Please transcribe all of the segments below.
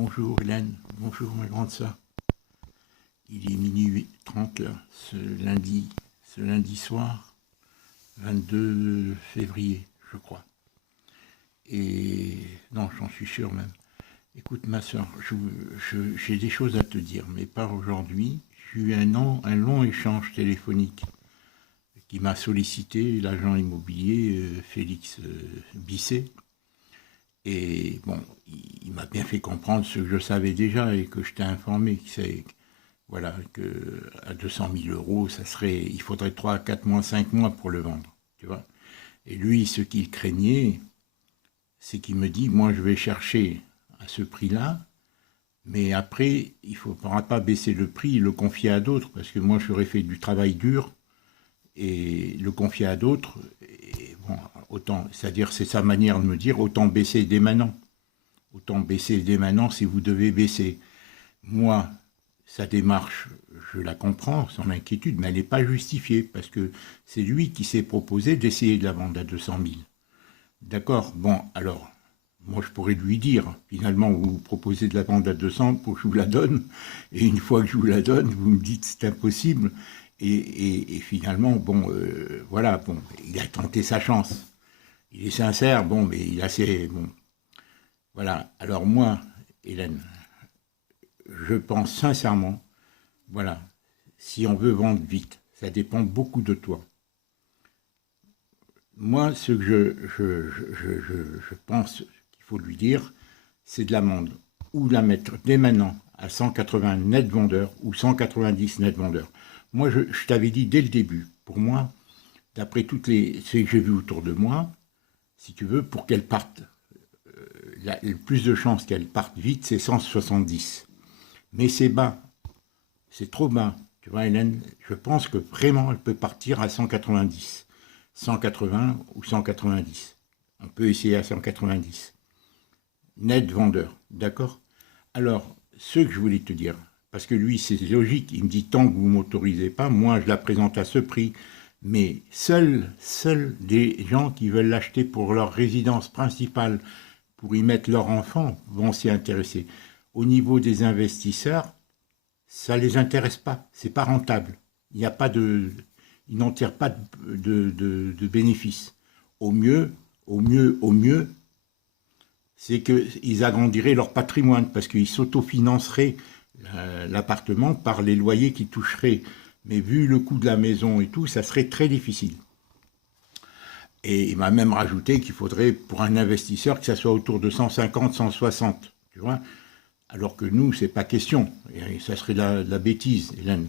Bonjour Hélène, bonjour ma grande sœur. Il est minuit 30 là, ce lundi soir, 22 février, je crois. Et non, j'en suis sûr même. Écoute ma sœur, j'ai des choses à te dire, mais pas aujourd'hui. J'ai eu un long échange téléphonique qui m'a sollicité l'agent immobilier Félix Bisset. Et bon, il m'a bien fait comprendre ce que je savais déjà et que je t'ai informé, c'est voilà, qu'à 200 000 euros, il faudrait 3, 4 mois, 5 mois pour le vendre, tu vois. Et lui, ce qu'il craignait, c'est qu'il me dit, moi je vais chercher à ce prix-là, mais après, il ne faudra pas baisser le prix et le confier à d'autres, parce que moi j'aurais fait du travail dur, et le confier à d'autres, et bon, autant, c'est-à-dire c'est sa manière de me dire, autant baisser dès maintenant. Autant baisser dès maintenant si vous devez baisser. Moi, sa démarche, je la comprends, son inquiétude, mais elle n'est pas justifiée, parce que c'est lui qui s'est proposé d'essayer de la vendre à 200 000. D'accord, bon, alors, moi je pourrais lui dire, finalement, vous vous proposez de la vendre à 200 pour que je vous la donne, et une fois que je vous la donne, vous me dites c'est impossible, et finalement, bon, voilà, bon, il a tenté sa chance. Il est sincère, bon, mais il a ses... Bon, voilà, alors moi, Hélène, je pense sincèrement, voilà, si on veut vendre vite, ça dépend beaucoup de toi. Moi, ce que je pense qu'il faut lui dire, c'est de l'amende, ou la mettre dès maintenant à 180 net vendeurs ou 190 net vendeurs. Moi, je t'avais dit dès le début, pour moi, d'après ce que j'ai vu autour de moi, si tu veux, pour qu'elle parte, le plus de chances qu'elle parte vite, c'est 170. Mais c'est bas, c'est trop bas. Tu vois, Hélène, je pense que vraiment, elle peut partir à 190. 180 ou 190. On peut essayer à 190. Net vendeur, d'accord? Alors, ce que je voulais te dire, parce que lui, c'est logique, il me dit tant que vous ne m'autorisez pas, moi, je la présente à ce prix. Mais seuls des gens qui veulent l'acheter pour leur résidence principale, pour y mettre leur enfant, vont s'y intéresser. Au niveau des investisseurs, ça ne les intéresse pas, c'est pas rentable. Il n'y a pas de, ils n'en tirent pas de bénéfices. Au mieux, c'est qu'ils agrandiraient leur patrimoine parce qu'ils s'autofinanceraient l'appartement par les loyers qu'ils toucheraient. Mais vu le coût de la maison et tout, ça serait très difficile. Et il m'a même rajouté qu'il faudrait, pour un investisseur, que ça soit autour de 150, 160, tu vois. Alors que nous, c'est pas question. Et ça serait de la bêtise, Hélène.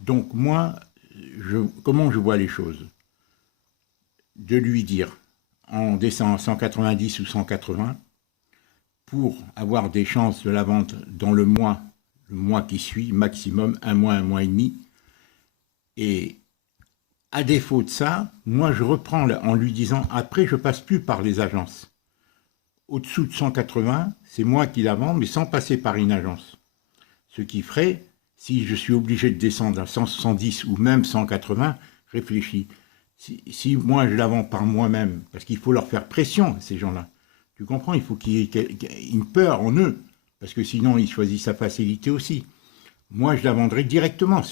Donc moi, comment je vois les choses? De lui dire, on descend à 190 ou 180, pour avoir des chances de la vente dans le mois qui suit, maximum un mois et demi. Et à défaut de ça, moi je reprends en lui disant, après je passe plus par les agences. Au-dessous de 180, c'est moi qui la vends, mais sans passer par une agence. Ce qui ferait, si je suis obligé de descendre à 170 ou même 180, réfléchis. Si moi je la vends par moi-même, parce qu'il faut leur faire pression, ces gens-là. Tu comprends, il faut qu'il y ait une peur en eux, parce que sinon ils choisissent sa facilité aussi. Moi je la vendrai directement,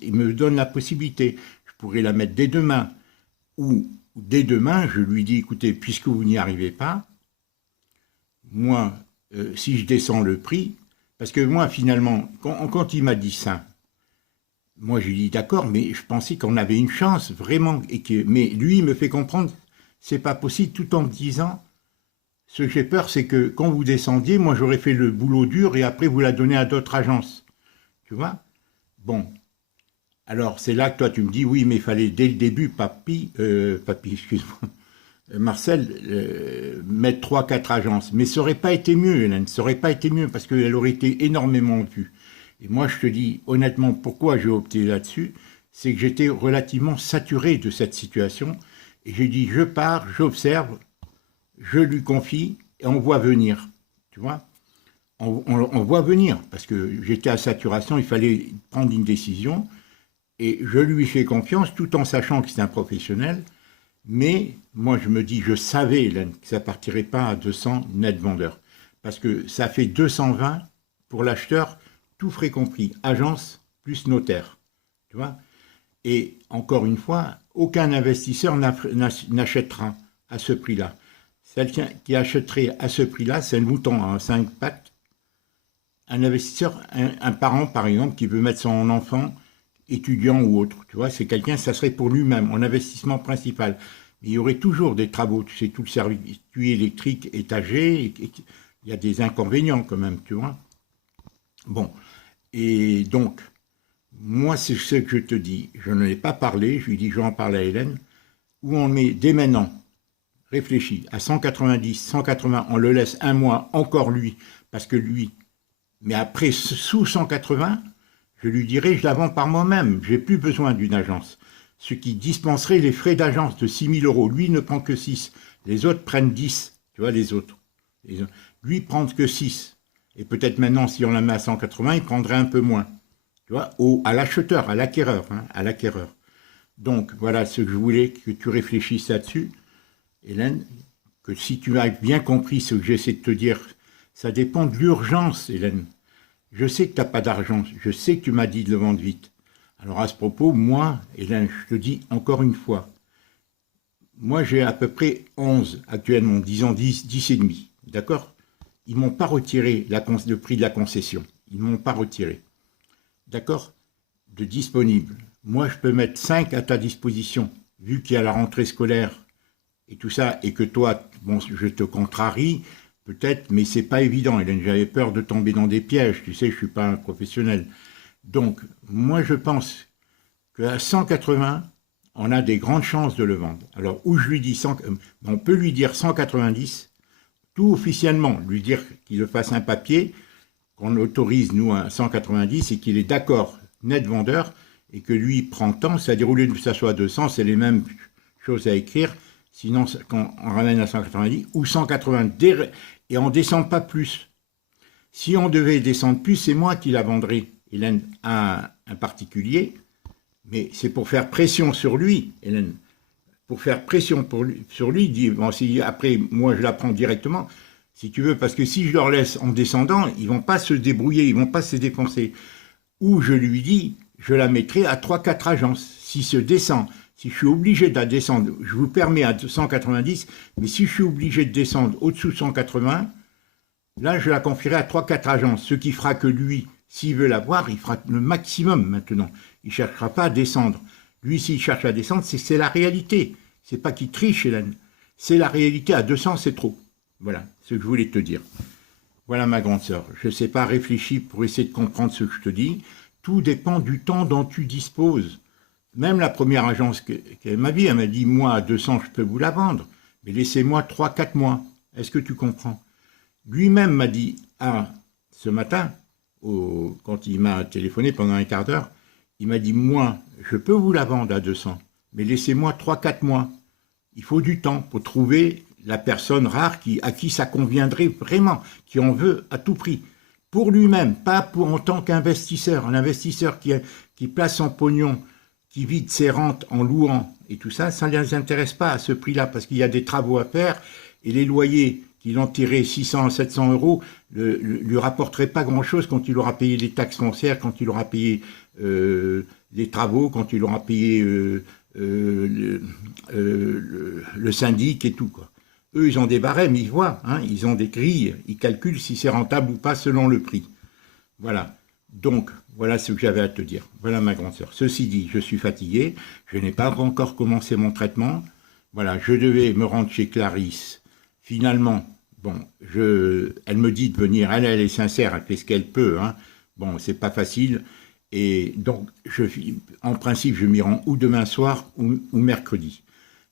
il me donne la possibilité. Je pourrais la mettre dès demain, ou dès demain je lui dis, écoutez, puisque vous n'y arrivez pas, moi, si je descends le prix, parce que moi finalement, quand il m'a dit ça, moi j'ai dit d'accord, mais je pensais qu'on avait une chance vraiment, mais lui il me fait comprendre, c'est pas possible, tout en me disant, ce que j'ai peur c'est que quand vous descendiez, moi j'aurais fait le boulot dur et après vous la donnez à d'autres agences, tu vois? Bon, alors c'est là que toi tu me dis, oui mais il fallait dès le début, papy, excuse-moi, Marcel, mettre 3-4 agences, mais ça aurait pas été mieux Hélène, ça aurait pas été mieux parce qu'elle aurait été énormément vue. Et moi, je te dis honnêtement pourquoi j'ai opté là-dessus, c'est que j'étais relativement saturé de cette situation. Et j'ai dit, je pars, j'observe, je lui confie et on voit venir. Tu vois, on voit venir parce que j'étais à saturation, il fallait prendre une décision. Et je lui fais confiance tout en sachant que c'est un professionnel. Mais moi, je me dis, je savais, Hélène, que ça ne partirait pas à 200 net vendeurs. parce que ça fait 220 pour l'acheteur, tout frais compris, agence plus notaire, tu vois. Et encore une fois, aucun investisseur n'achètera à ce prix-là. Celle qui achèterait à ce prix-là, c'est le mouton à 5 pattes. Un investisseur, un parent par exemple, qui veut mettre son enfant étudiant ou autre, tu vois, c'est quelqu'un, ça serait pour lui-même, en investissement principal. Mais il y aurait toujours des travaux, tu sais, tout le circuit électrique étagé, il y a des inconvénients quand même, tu vois. Bon, et donc, moi, c'est ce que je te dis. Je ne l'ai pas parlé, je lui dis, je vais en parler à Hélène, où on met dès maintenant, réfléchis, à 190, 180, on le laisse un mois, encore lui, parce que lui, mais après, sous 180, je lui dirai, je la vends par moi-même, j'ai plus besoin d'une agence. Ce qui dispenserait les frais d'agence de 6 000 €. Lui ne prend que 6. Les autres prennent 10. Tu vois, les autres. Lui prend que 6. Et peut-être maintenant, si on la met à 180, il prendrait un peu moins. Tu vois, à l'acheteur, à l'acquéreur. Hein, à l'acquéreur. Donc, voilà ce que je voulais que tu réfléchisses là-dessus, Hélène. Que si tu as bien compris ce que j'essaie de te dire, ça dépend de l'urgence, Hélène. Je sais que tu n'as pas d'argent. Je sais que tu m'as dit de le vendre vite. Alors à ce propos, moi, Hélène, je te dis encore une fois, moi j'ai à peu près 11 actuellement, disons 10, 10 et demi, d'accord? Ils ne m'ont pas retiré le prix de la concession, ils ne m'ont pas retiré, d'accord? De disponible. Moi je peux mettre 5 à ta disposition, vu qu'il y a la rentrée scolaire et tout ça, et que toi, bon, je te contrarie, peut-être, mais c'est pas évident, Hélène, j'avais peur de tomber dans des pièges, tu sais, je ne suis pas un professionnel. Donc, moi, je pense qu'à 180, on a des grandes chances de le vendre. Alors, où je lui dis on peut lui dire 190, tout officiellement, lui dire qu'il le fasse un papier, qu'on autorise, nous, à 190, et qu'il est d'accord, net vendeur, et que lui prend tant, c'est-à-dire au lieu que ça soit 200, c'est les mêmes choses à écrire, sinon, quand on ramène à 190, ou 180, et on ne descend pas plus. Si on devait descendre plus, c'est moi qui la vendrais, Hélène, à un particulier, mais c'est pour faire pression sur lui, Hélène. Pour faire pression sur lui, dit, bon, si après, moi, je la prends directement, si tu veux, parce que si je leur laisse en descendant, ils ne vont pas se débrouiller, ils ne vont pas se défoncer. Ou je lui dis, je la mettrai à 3-4 agences. Si se descend, si je suis obligé de la descendre, je vous permets à 190, mais si je suis obligé de descendre au-dessous de 180, là, je la confierai à 3-4 agences, ce qui fera que lui, s'il veut l'avoir, il fera le maximum maintenant. Il ne cherchera pas à descendre. Lui, s'il cherche à descendre, c'est la réalité. C'est pas qu'il triche, Hélène. C'est la réalité. À 200, c'est trop. Voilà ce que je voulais te dire. Voilà ma grande sœur. Je ne sais pas, réfléchir pour essayer de comprendre ce que je te dis. Tout dépend du temps dont tu disposes. Même la première agence qu'elle m'a dit, elle m'a dit, moi, à 200, je peux vous la vendre. Mais laissez-moi 3-4 mois. Est-ce que tu comprends? Lui-même m'a dit, ce matin, quand il m'a téléphoné pendant un quart d'heure, il m'a dit, moi, je peux vous la vendre à 200, mais laissez-moi 3-4 mois. Il faut du temps pour trouver la personne rare à qui ça conviendrait vraiment, qui en veut à tout prix. Pour lui-même, pas en tant qu'investisseur. Un investisseur qui place son pognon, qui vide ses rentes en louant et tout ça, ça ne les intéresse pas à ce prix-là, parce qu'il y a des travaux à faire et les loyers qu'il en tirait 600 à 700 € lui rapporteraient pas grand-chose quand il aura payé les taxes foncières, quand il aura payé les travaux, quand il aura payé le syndic et tout, quoi. Eux, ils ont des barèmes, ils voient, hein, ils ont des grilles, ils calculent si c'est rentable ou pas selon le prix. Voilà. Donc, voilà ce que j'avais à te dire. Voilà ma grande sœur. Ceci dit, je suis fatigué, je n'ai pas encore commencé mon traitement. Voilà, je devais me rendre chez Clarisse. Finalement, bon, elle me dit de venir, elle est sincère, elle fait ce qu'elle peut, hein. Bon, c'est pas facile. Et donc, en principe, je m'y rends ou demain soir ou mercredi.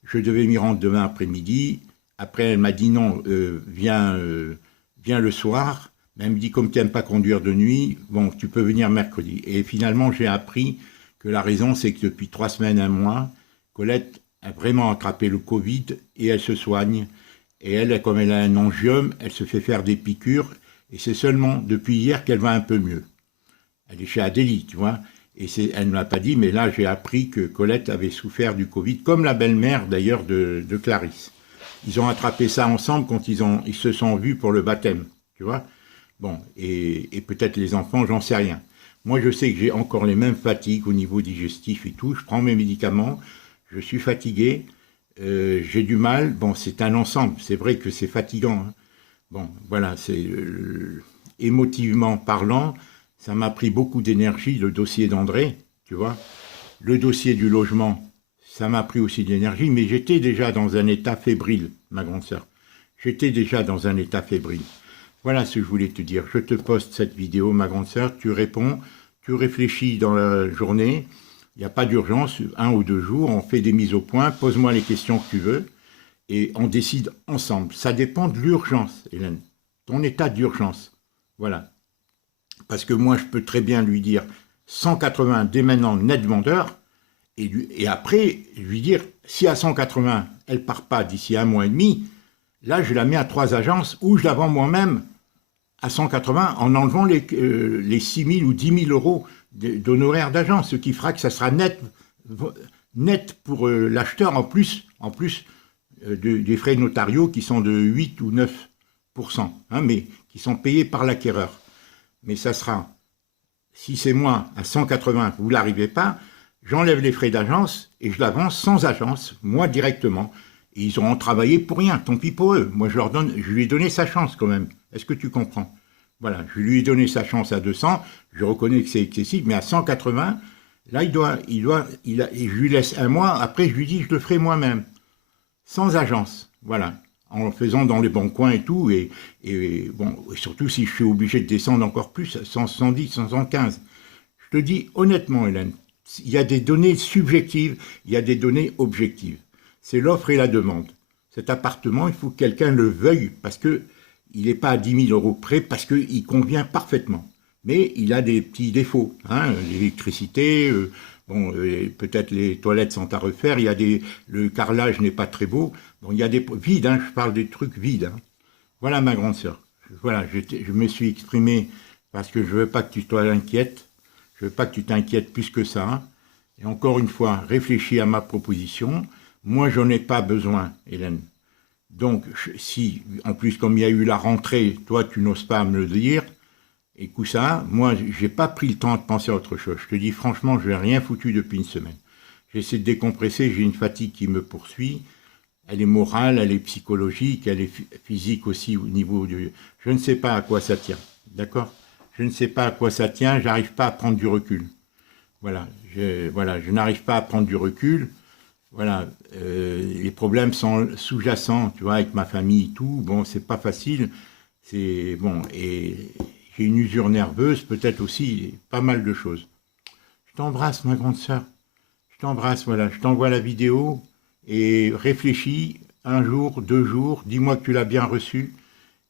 Je devais m'y rendre demain après-midi. Après, elle m'a dit non, viens le soir. Mais elle me dit, comme tu n'aimes pas conduire de nuit, bon, tu peux venir mercredi. Et finalement, j'ai appris que la raison, c'est que depuis 3 semaines, un mois, Colette a vraiment attrapé le Covid et elle se soigne. Et elle, comme elle a un angiome, elle se fait faire des piqûres. Et c'est seulement depuis hier qu'elle va un peu mieux. Elle est chez Adélie, tu vois. Et elle ne m'a pas dit, mais là, j'ai appris que Colette avait souffert du Covid, comme la belle-mère, d'ailleurs, de Clarisse. Ils ont attrapé ça ensemble quand ils se sont vus pour le baptême, tu vois. Bon, et peut-être les enfants, j'en sais rien. Moi, je sais que j'ai encore les mêmes fatigues au niveau digestif et tout. Je prends mes médicaments, je suis fatigué, j'ai du mal. Bon, c'est un ensemble. C'est vrai que c'est fatigant, hein. Bon, voilà, c'est émotivement parlant, ça m'a pris beaucoup d'énergie, le dossier d'André, tu vois. Le dossier du logement, ça m'a pris aussi de l'énergie, mais j'étais déjà dans un état fébrile, ma grande sœur. J'étais déjà dans un état fébrile. Voilà ce que je voulais te dire. Je te poste cette vidéo, ma grande sœur, tu réponds, tu réfléchis dans la journée. Il n'y a pas d'urgence, 1 ou 2 jours, on fait des mises au point, pose-moi les questions que tu veux et on décide ensemble. Ça dépend de l'urgence, Hélène. Ton état d'urgence. Voilà. Parce que moi, je peux très bien lui dire 180 dès maintenant net vendeur, et après, lui dire, si à 180, elle ne part pas d'ici 1 mois et demi, là, je la mets à 3 agences ou je la vends moi-même à 180 en enlevant les 6 000 ou 10 000 euros d'honoraires d'agence, ce qui fera que ça sera net pour l'acheteur en plus des frais notariaux qui sont de 8 ou 9%, hein, mais qui sont payés par l'acquéreur. Mais ça sera, si c'est moi à 180, vous n'arrivez pas, j'enlève les frais d'agence et je la vends sans agence, moi directement. Et ils auront travaillé pour rien, tant pis pour eux. Moi, je lui ai donné sa chance quand même. Est-ce que tu comprends? Voilà, je lui ai donné sa chance à 200, je reconnais que c'est excessif, mais à 180, là, je lui laisse 1 mois, après je lui dis, je le ferai moi-même, sans agence, voilà, en le faisant dans les bons coins et tout, bon, et surtout si je suis obligé de descendre encore plus, 110, 115. Je te dis honnêtement, Hélène, il y a des données subjectives, il y a des données objectives. C'est l'offre et la demande. Cet appartement, il faut que quelqu'un le veuille, parce que il n'est pas à 10 000 euros près, parce qu'il convient parfaitement. Mais il a des petits défauts, hein, l'électricité, bon, peut-être les toilettes sont à refaire, le carrelage n'est pas très beau, bon, il y a des vides, hein, je parle des trucs vides, hein. Voilà ma grande sœur. Voilà, je me suis exprimé parce que je veux pas que tu sois inquiète, je veux pas que tu t'inquiètes plus que ça, hein. Et encore une fois, réfléchis à ma proposition. Moi, j'en ai pas besoin, Hélène. Donc, si, en plus, comme il y a eu la rentrée, toi, tu n'oses pas me le dire, écoute ça, moi, j'ai pas pris le temps de penser à autre chose. Je te dis franchement, je n'ai rien foutu depuis une semaine. J'essaie de décompresser, j'ai une fatigue qui me poursuit. Elle est morale, elle est psychologique, elle est physique aussi au niveau du... Je ne sais pas à quoi ça tient, d'accord? Je ne sais pas à quoi ça tient, j'arrive pas à prendre du recul. Voilà, je n'arrive pas à prendre du recul. Voilà, les problèmes sont sous-jacents, tu vois, avec ma famille et tout. Bon, c'est pas facile. C'est bon, et j'ai une usure nerveuse, peut-être aussi, pas mal de choses. Je t'embrasse, ma grande sœur. Je t'embrasse, voilà. Je t'envoie la vidéo et réfléchis 1 jour, 2 jours. Dis-moi que tu l'as bien reçu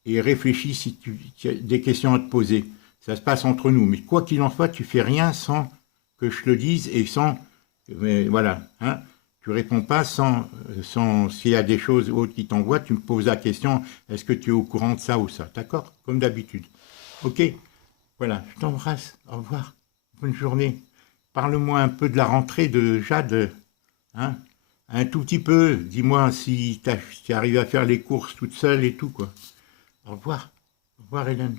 et réfléchis si tu as des questions à te poser. Ça se passe entre nous, mais quoi qu'il en soit, tu fais rien sans que je te le dise et sans, mais voilà, hein. Tu réponds pas sans s'il y a des choses autres qui t'envoient, tu me poses la question, est-ce que tu es au courant de ça ou ça? D'accord? Comme d'habitude. Ok? Voilà, je t'embrasse. Au revoir. Bonne journée. Parle-moi un peu de la rentrée de Jade. Hein? Un tout petit peu. Dis-moi si tu arrives à faire les courses toute seule et tout, quoi. Au revoir. Au revoir, Hélène.